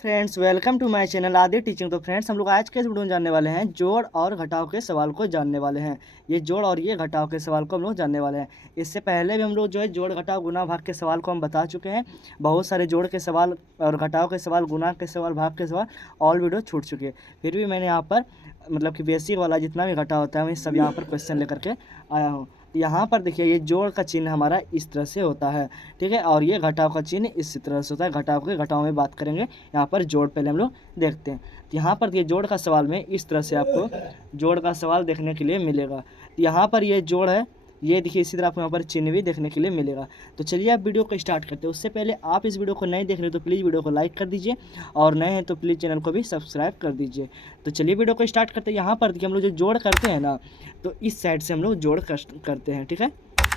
Friends, welcome to my channel Aadi teaching. तो friends, हम लोग आज के इस वीडियो में जानने वाले हैं जोड़ और घटाव के सवाल को जानने वाले हैं। ये जोड़ और ये घटाव के सवाल को हम लोग जानने वाले हैं। इससे पहले भी हम लोग जो है जोड़ घटाव गुना भाग के सवाल को हम बता चुके हैं। बहुत सारे जोड़ के सवाल और घटाव के सवाल, गुना के सवाल, भाग के सवाल ऑल वीडियो छूट चुके हैं। फिर भी मैंने यहाँ पर मतलब कि बेसिक वाला जितना भी घटाव होता है मैं सब यहाँ पर क्वेश्चन लेकर के आया हूँ। यहाँ पर देखिए, ये जोड़ का चिन्ह हमारा इस तरह से होता है, ठीक है, और ये घटाव का चिन्ह इस तरह से होता है। घटाव में बात करेंगे, यहाँ पर जोड़ पहले हम लोग देखते हैं। तो यहाँ पर ये जोड़ का सवाल में इस तरह से आपको जोड़ का सवाल देखने के लिए मिलेगा। तो यहाँ पर ये जोड़ है, ये देखिए, इसी तरह आपको यहाँ पर चिन्ह भी देखने के लिए मिलेगा। तो चलिए आप वीडियो को स्टार्ट करते हैं। उससे पहले आप इस वीडियो को नहीं देख रहे तो प्लीज़ वीडियो को लाइक कर दीजिए, और नए हैं तो प्लीज़ चैनल को भी सब्सक्राइब कर दीजिए। तो चलिए वीडियो को स्टार्ट करते हैं। यहाँ पर देखिए, हम लोग जो जोड़ करते हैं ना, तो इस साइड से हम लोग जोड़ करते हैं, ठीक है,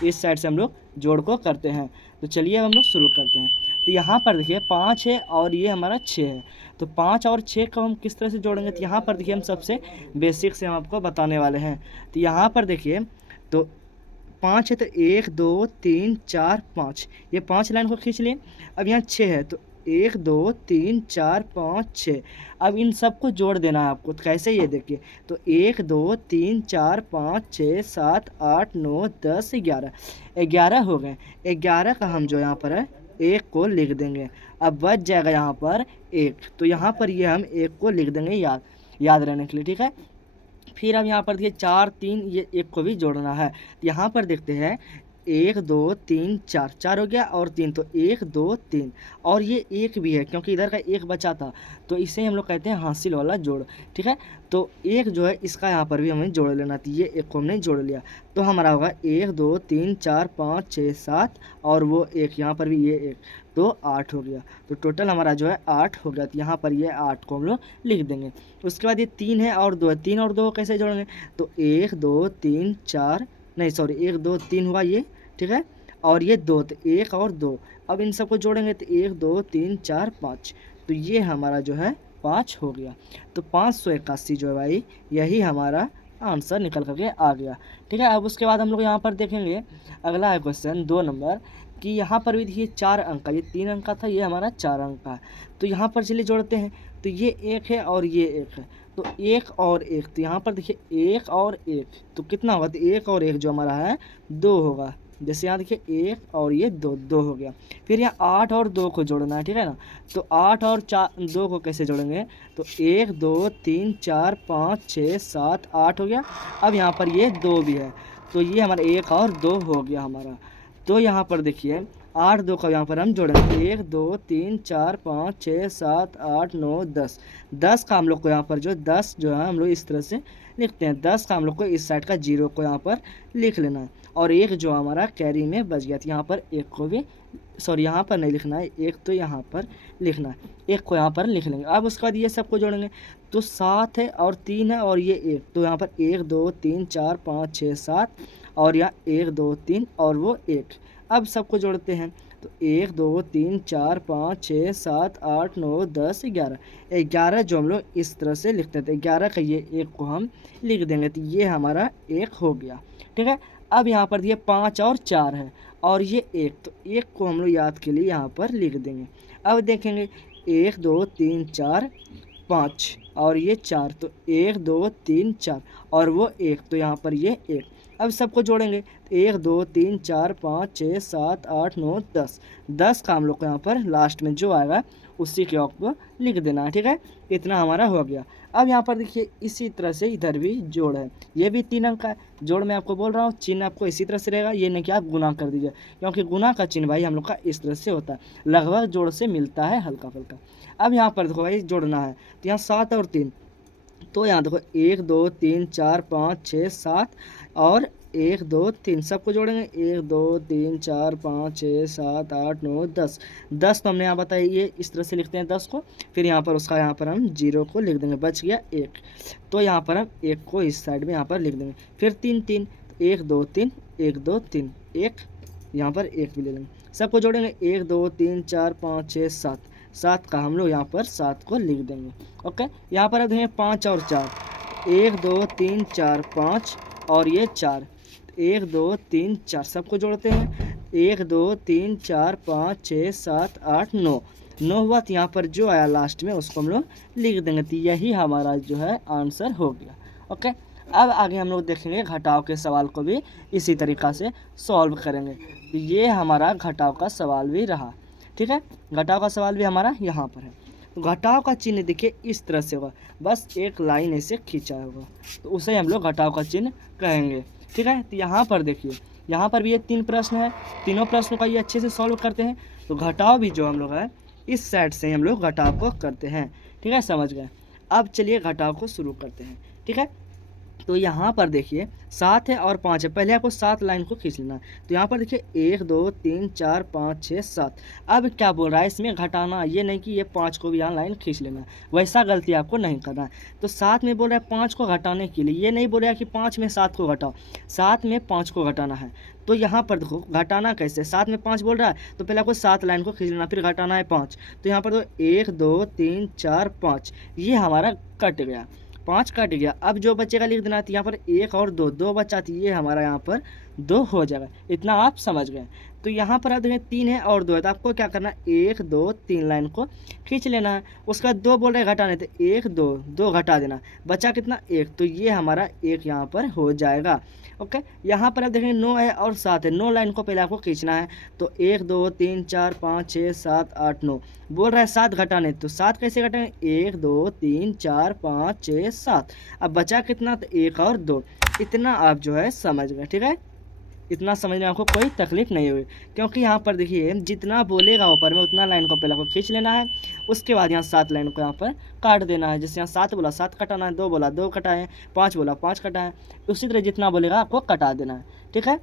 इस साइड से हम लोग जोड़ को करते हैं। तो चलिए अब हम लोग शुरू करते हैं। तो यहाँ पर देखिए 5 है और ये हमारा 6 है। तो 5 और 6 को हम किस तरह से जोड़ेंगे? तो यहाँ पर देखिए, हम सबसे बेसिक से हम आपको बताने वाले हैं। तो यहाँ पर देखिए, तो 5 है तो 1 2 3 4 5, ये 5 लाइन को खींच लिए। अब यहाँ 6 है तो 1 2 3 4 5 6। अब इन सबको जोड़ देना है आपको। तो कैसे? ये देखिए, तो 1 2 3 4 5 6 7 8 9 10 11, 11 हो गए। 11 का हम जो यहाँ पर है 1 को लिख देंगे। अब बच जाएगा यहाँ पर 1, तो यहाँ पर ये हम 1 को लिख देंगे याद रहने के लिए, ठीक है। फिर अब यहाँ पर देखिए 4 3, ये 1 को भी जोड़ना है। यहाँ पर देखते हैं 1 2 3 4, 4 हो गया और 3, तो 1 2 3, और ये 1 भी है क्योंकि इधर का 1 बचा था, तो इसे हम लोग कहते हैं हासिल वाला जोड़, ठीक है। तो 1 जो है इसका यहाँ पर भी हमें जोड़ लेना थी, ये 1 को हमने जोड़ लिया, तो हमारा होगा 1 2 3 4 5 6 7, और वो 1 यहाँ पर भी ये 1, तो 8 हो गया। तो टोटल हमारा जो है 8 हो गया। तो यहाँ पर ये 8 को हम लोग लिख देंगे। उसके बाद ये 3 है और 2 है, 3 और 2 कैसे जोड़ेंगे? तो 1 2 3 4, नहीं सॉरी, 1 2 3 हुआ ये, ठीक है, और ये 2, तो 1 और 2। अब इन सबको जोड़ेंगे तो 1 2 3 4 5, तो ये हमारा जो है 5 हो गया। तो 581 जो है भाई, यही हमारा आंसर निकल करके आ गया, ठीक है। अब उसके बाद हम लोग यहाँ पर देखेंगे अगला है क्वेश्चन 2 नंबर, कि यहाँ पर भी देखिए 4 अंक का, ये 3 अंक का था, ये हमारा 4 अंक का है। तो यहाँ पर चलिए जोड़ते हैं। तो ये 1 है और ये 1 है, तो 1 और 1, तो यहाँ पर देखिए 1 और 1, तो कितना होगा? तो 1 और 1 जो हमारा है 2 होगा। जैसे यहाँ देखिए 1 और ये 2, 2 हो गया। फिर यहाँ 8 और 2 को जोड़ना है, ठीक है ना। तो 8 और 2 को कैसे जोड़ेंगे? तो 1 2 3 4 5 6 7 8 हो गया। अब यहाँ पर ये 2 भी है, तो ये हमारा 1 और 2 हो गया हमारा। तो यहाँ पर देखिए 8 2 का यहाँ पर हम जोड़ेंगे, 1 2 3 4 5 6 7 8 9 10, 10 का हम लोग को यहाँ पर जो 10 जो है हम लोग इस तरह से लिखते हैं। 10 का हम लोग को इस साइड का 0 को यहाँ पर लिख लेना है, और 1 जो हमारा कैरी में बच गया, तो यहाँ पर 1 को भी, सॉरी यहाँ पर नहीं लिखना है 1, तो यहाँ पर लिखना है, 1 को यहाँ पर लिख लेंगे। अब उसके बाद ये सबको जोड़ेंगे, तो 7 है और 3 है और ये 1, तो यहाँ पर 1 2 3 4 5 6 7, और यहाँ 1 2 3 और वो 1। अब सबको जोड़ते हैं, तो 1 2 3 4 5 6 7 8 9 10 11, 11 जो हम लोग इस तरह से लिखते थे, 11 का ये 1 को हम लिख देंगे, तो ये हमारा 1 हो गया, ठीक है। अब यहाँ पर ये 5 और 4 है और ये 1, तो 1 को हम लोग याद के लिए यहाँ पर लिख देंगे। अब देखेंगे 1 2 3 4 5 और ये 4, तो 1 2 3 4 और वो 1, तो यहाँ पर ये 1। अब सबको जोड़ेंगे, तो 1 2 3 4 5 6 7 8 9 10, 10 का हम लोग को यहाँ पर लास्ट में जो आएगा उसी के आपको लिख देना है, ठीक है। इतना हमारा हो गया। अब यहाँ पर देखिए इसी तरह से इधर भी जोड़ है, ये भी 3 अंक का है। जोड़ मैं आपको बोल रहा हूँ, चिन्ह आपको इसी तरह से रहेगा, ये नहीं कि आप गुना कर दीजिए, क्योंकि गुना का चिन्ह भाई हम लोग का इस तरह से होता है, लगभग जोड़ से मिलता है हल्का फुल्का। अब यहाँ पर देखो भाई जोड़ना है, तो यहाँ 7 और 3, तो यहाँ देखो 1 2 3 4 5 6 7 और 1 2 3, सबको जोड़ेंगे, 1 2 3 4 5 6 7 8 9 10, 10 तो हमने यहाँ बताया, ये इस तरह से लिखते हैं 10 को। फिर यहाँ पर उसका यहाँ पर हम 0 को लिख देंगे, बच गया 1, तो यहाँ पर हम 1 को इस साइड में यहाँ पर लिख देंगे। फिर 3 3, 1 2 3 1 2 3 1, यहाँ पर 1 भी ले लेंगे। सबको जोड़ेंगे, 1 2 3 4 5 6 7, 7 का हम लोग यहाँ पर 7 को लिख देंगे, ओके। यहाँ पर अब देखेंगे 5 और 4, 1 2 3 4 5 और ये 4, 1 2 3 4, सबको जोड़ते हैं, 1 2 3 4 5 6 7 8 9, 9 हुआ तो यहाँ पर जो आया लास्ट में उसको हम लोग लिख देंगे। तो यही हमारा जो है आंसर हो गया। ओके, अब आगे हम लोग देखेंगे घटाव के सवाल को भी इसी तरीक़ा से सॉल्व करेंगे। तो ये हमारा घटाव का सवाल भी रहा। ठीक है, घटाव का सवाल भी हमारा यहाँ पर है। तो घटाव का चिन्ह देखिए इस तरह से होगा, बस एक लाइन ऐसे खींचा होगा, तो उसे हम लोग घटाव का चिन्ह कहेंगे। ठीक है, तो यहाँ पर देखिए, यहाँ पर भी ये 3 प्रश्न है, तीनों प्रश्नों का ये अच्छे से सॉल्व करते हैं। तो घटाव भी जो हम लोग है इस साइड से हम लोग घटाव को करते हैं। ठीक है, समझ गए। अब चलिए घटाव को शुरू करते हैं। ठीक है, तो यहाँ पर देखिए 7 है और 5 है, पहले आपको 7 लाइन को खींच लेना है। तो यहाँ पर देखिए 1 2 3 4 5 6 7। अब क्या बोल रहा है इसमें घटाना, ये नहीं कि ये 5 को भी यहाँ लाइन खींच लेना है, वैसा गलती आपको नहीं करना है। तो 7 में बोल रहा है 5 को घटाने के लिए, ये नहीं बोल रहा है कि 5 में 7 को घटाओ, 7 में 5 को घटाना है। तो यहाँ पर देखो घटाना कैसे, 7 में 5 बोल रहा है तो पहले आपको 7 लाइन को खींच लेना, फिर घटाना है 5। तो यहाँ पर तो 1 2 3 4 5, ये हमारा कट गया, 5 कट गया। अब जो बचेगा लिख देना। तो यहाँ पर 1 और 2, 2 बचा, तो ये हमारा यहाँ पर 2 हो जाएगा। इतना आप समझ गए। तो यहाँ पर आप देखें 3 है और 2 है, तो आपको क्या करना है 1 2 3 लाइन को खींच लेना है। उसका 2 बोल रहे घटाने, तो 1 2 2 घटा देना, बचा कितना 1, तो ये हमारा 1 यहाँ पर हो जाएगा। ओके, यहाँ पर आप देखेंगे 9 है और 7 है, 9 लाइन को पहले आपको खींचना है। तो 1 2 3 4 5 6 7 8 9 बोल रहा है 7 घटाने, तो 7 कैसे घटाएंगे 1 2 3 4 5 6 7। अब बचा कितना, तो 1 और 2। इतना आप जो है समझ गए। ठीक है, इतना समझने में आपको कोई तकलीफ नहीं हुई, क्योंकि यहाँ पर देखिए जितना बोलेगा ऊपर में उतना लाइन को पहले आपको खींच लेना है। उसके बाद यहाँ 7 लाइन को यहाँ पर काट देना है। जैसे यहाँ 7 बोला 7 कटाना है, 2 बोला 2 कटाए, 5 बोला 5 कटाए, उसी तरह जितना बोलेगा आपको कटा देना है। ठीक है,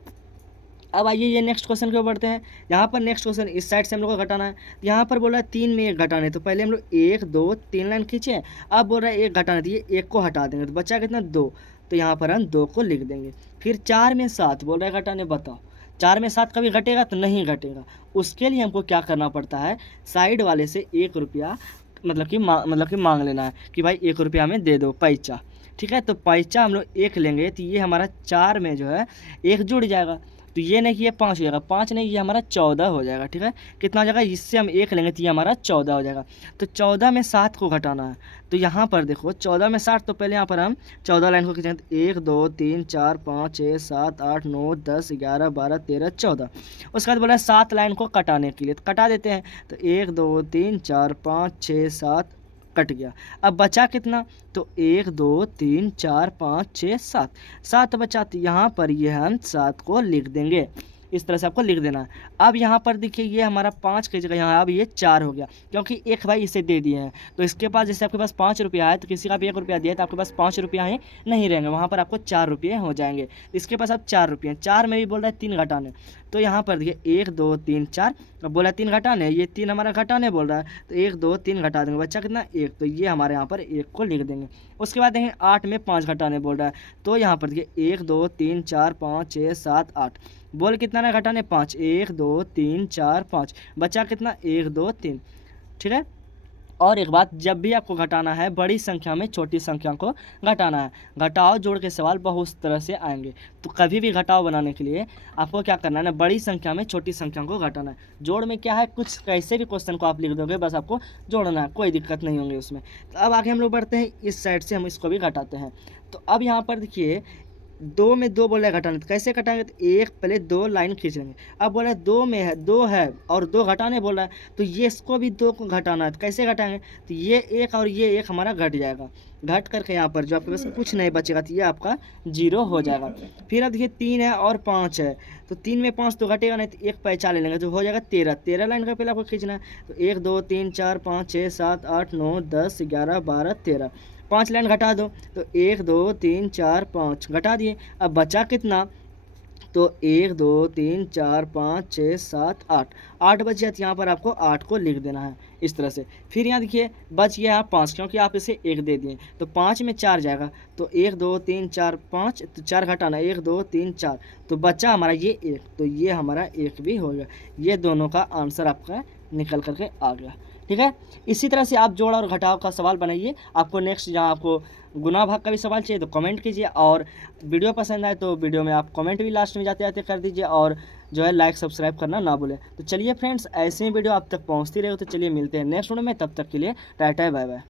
अब आइए ये नेक्स्ट क्वेश्चन के बढ़ते हैं। यहाँ पर नेक्स्ट क्वेश्चन इस साइड से हम लोग को घटाना है। यहाँ पर बोला है 3 में 1 घटाना है, तो पहले हम लोग 1 2 3 लाइन खींचे। अब बोल रहा है 1 घटाना है, तो ये 1 को हटा देंगे, तो बचा कितना 2, तो यहाँ पर हम 2 को लिख देंगे। फिर 4 में 7 बोल रहा है घटाने, बताओ 4 में 7 कभी घटेगा, तो नहीं घटेगा। उसके लिए हमको क्या करना पड़ता है, साइड वाले से 1 रुपया मतलब कि मांग लेना है कि भाई 1 रुपया हमें दे दो पैसा। ठीक है, तो पैसा हम लोग 1 लेंगे, तो ये हमारा 4 में जो है 1 जुड़ जाएगा। तो ये नहीं कि ये 5 हो जाएगा, 5 नहीं, ये हमारा 14 हो जाएगा। ठीक है, कितना हो जाएगा, इससे हम 1 लेंगे तो ये हमारा 14 हो जाएगा। तो 14 में 7 को घटाना है। तो यहाँ पर देखो 14 में 7, तो पहले यहाँ पर हम 14 लाइन को खींचेंगे, तो 1 2 3 4 5 6 7 8 9 10 11 12 13 14। उसके बाद बोला है 7 लाइन को कटाने के लिए, तो कटा देते हैं। तो 1 2 3 4 5 6 7 कट गया। अब बचा कितना, तो 1 2 3 4 5 6 7, 7 बचा। तो यहाँ पर ये हम 7 को लिख देंगे, इस तरह से आपको लिख देना है। अब यहाँ पर देखिए ये हमारा 5 की जगह यहाँ अब ये 4 हो गया, क्योंकि एक भाई इसे दे दिए हैं। तो इसके पास जैसे आपके पास 5 रुपया है, तो किसी का भी 1 रुपया दिया, तो आपके पास 5 रुपया ही नहीं रहेंगे, वहाँ पर आपको 4 रुपये हो जाएंगे। इसके पास अब 4 रुपये, 4 में भी बोल रहा है 3 घटाने। तो यहाँ पर देखिए 1 2 3 4, अब बोला 3 घटाने, ये 3 हमारा घटाने बोल रहा है, तो 1 2 3 घटा देंगे, बच्चा कितना 1, तो ये हमारे यहाँ पर 1 को लिख देंगे। उसके बाद देखेंगे 8 में 5 घटाने बोल रहा है, तो यहाँ पर देखिए 1 2 3 4 5 6 7 8, बोल कितना ना घटाने 5, 1 2 3 4 5, बचा कितना 1 2 3। ठीक है, और एक बात, जब भी आपको घटाना है बड़ी संख्या में छोटी संख्या को घटाना है। घटाओ जोड़ के सवाल बहुत तरह से आएंगे, तो कभी भी घटाओ बनाने के लिए आपको क्या करना है ना, बड़ी संख्या में छोटी संख्या को घटाना है। जोड़ में क्या है, कुछ कैसे भी क्वेश्चन को आप लिख दोगे, बस आपको जोड़ना है, कोई दिक्कत नहीं होंगी उसमें। तो अब आगे हम लोग बढ़ते हैं, इस साइड से हम इसको भी घटाते हैं। तो अब यहाँ पर देखिए 2 में 2 बोला है घटाने, तो कैसे घटाएंगे, तो एक पहले 2 लाइन खींच लेंगे। अब बोला 2 में है 2 है और 2 घटाने बोल रहा है, तो ये इसको भी 2 को घटाना है, तो कैसे घटाएंगे, तो ये 1 और ये 1 हमारा घट जाएगा, घट करके यहाँ पर जो आपके पास कुछ नहीं बचेगा, तो ये आपका 0 हो जाएगा। फिर अब देखिए 3 है और 5 है, तो 3 में 5 तो घटेगा नहीं, तो 1 पैसा ले लेंगे, तो हो जाएगा 13, 13 लाइन का पहले आपको खींचना है। तो 1 2 3 4 5 6 7 8 9 10 11 12 13, 5 लाइन घटा दो, तो 1 2 3 4 5 घटा दिए। अब बचा कितना, तो 1 2 3 4 5 6 7 8, 8 बच गया, तो यहाँ पर आपको 8 को लिख देना है इस तरह से। फिर यहाँ देखिए बच गया 5, क्योंकि आप इसे 1 दे दिए, तो 5 में 4 जाएगा, तो 1 2 3 4 5, तो 4 घटाना 1 2 3 4, तो बचा हमारा ये 1, तो ये हमारा 1 भी हो गया। ये दोनों का आंसर आपका निकल करके आ गया। ठीक है। इसी तरह से आप जोड़ और घटाव का सवाल बनाइए। आपको नेक्स्ट जहाँ आपको गुना भाग का भी सवाल चाहिए तो कमेंट कीजिए, और वीडियो पसंद आए तो वीडियो में आप कमेंट भी लास्ट में जाते जाते कर दीजिए, और जो है लाइक सब्सक्राइब करना ना भूलें। तो चलिए फ्रेंड्स, ऐसे ही वीडियो आप तक पहुँचती रहे, तो चलिए मिलते हैं नेक्स्ट वीडियो में, तब तक के लिए टाटा बाय बाय।